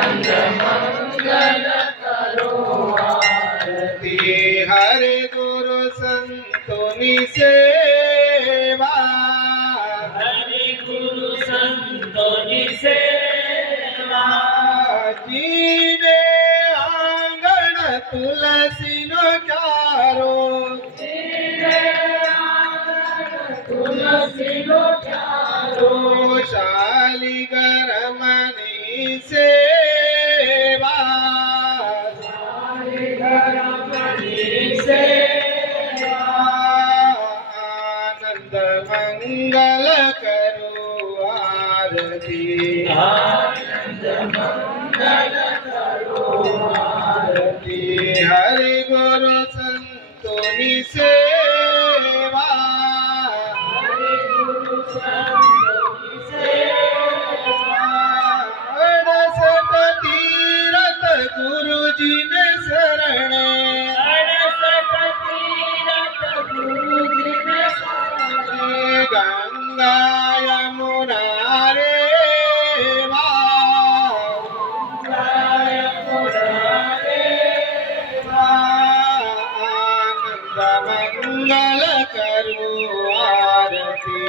मंगल करो आरती। हरे गुरु संतों सेवा, हरे गुरु संतों सेवा। जीने आंगण तुलसी नो चारो, जीने आंगण तुलसी नो चारो। शालिगर मनी सेवा, शालिगर मनी सेवा। आनंद मंगल करो आरती, आनंद मंगल करो आरती। हरि गुरु संतों सेवा, हरि गुरु संतों सेवा। 68 तीरथ गुरु जी ने शरण, 68 तीरथ गुरु जी ने शरण। गंगा यमुना रेवा, गंगा यमुना रेवा। आनंद मंगल करो आरती,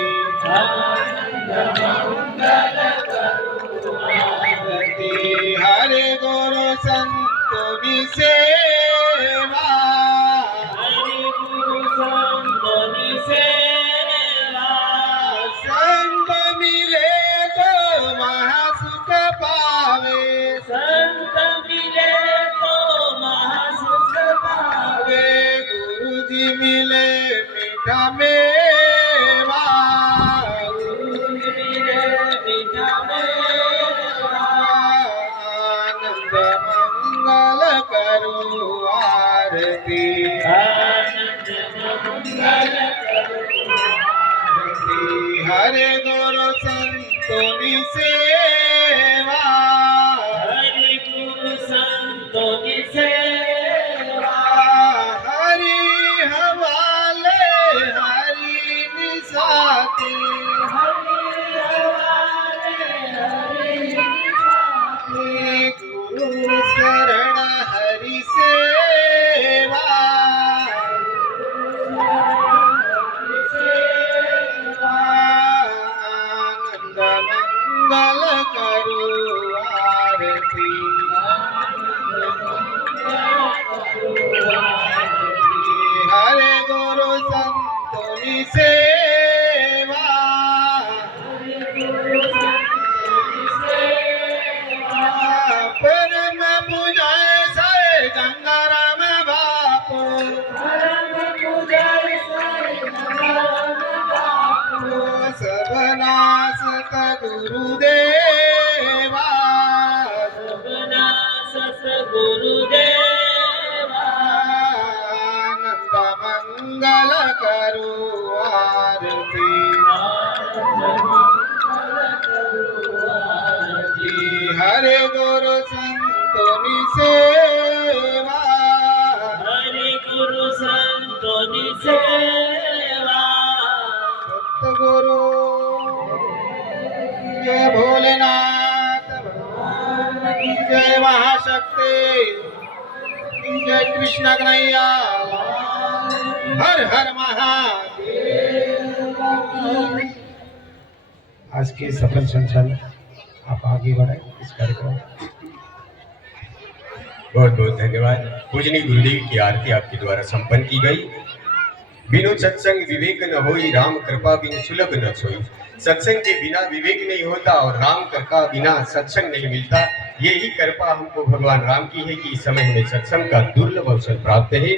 आनंद मंगल करो आरती। हरे गुरु संतों सेवा, हरे गुरु संतों सेवा। संत मिले तो महासुख पावे, संत मिले तो महासुख पावे। गुरु जी मिले मीठा मेवा, गुरु जी मिले मीठा मेवा। आनंद मंगल करो आरती, आनंद मंगल करो आरती। हरे गुरु संतों सेवा, हरे गुरु संतों सेवा। हरि हवाले हरि निसाते, हरि हवाले हरि निसाते। गुरु शरण हरि सेवा, हरि सेवा। आनंद मंगल करो आरती, आनंद मंगल करो आरती। हरे गुरु संतों सेवा, हरे गुरु संतों सेवा। परम पूजय से गंगाराम बापू, परम पूजय से गंगाराम बापू। सबनासत गुरुदेवा, सबनासत गुरुदेवा। आनंद मंगल करो आरती, आनंद मंगल करो आरती। हरे गुरु संतों सेवा, हरे गुरु संतों सेवा। सतगुरु जय भोलेनाथ भगवान की जय। महाशक्ति जय। कृष्ण कन्हैया हर हर महादेव। आज के सफल संचालक आप आगे बढ़े इस कार्यक्रम। बहुत बहुत धन्यवाद। पूजनीय गुरुदेव की आरती आपके द्वारा संपन्न की गई। बिनु सत्संग विवेक न होई, राम कृपा बिन सुलभ न सोई। सत्संग के बिना विवेक नहीं होता और राम कृपा बिना सत्संग नहीं मिलता। यही कृपा हमको भगवान राम की है कि इस समय हमें सत्संग का दुर्लभ अवसर प्राप्त है।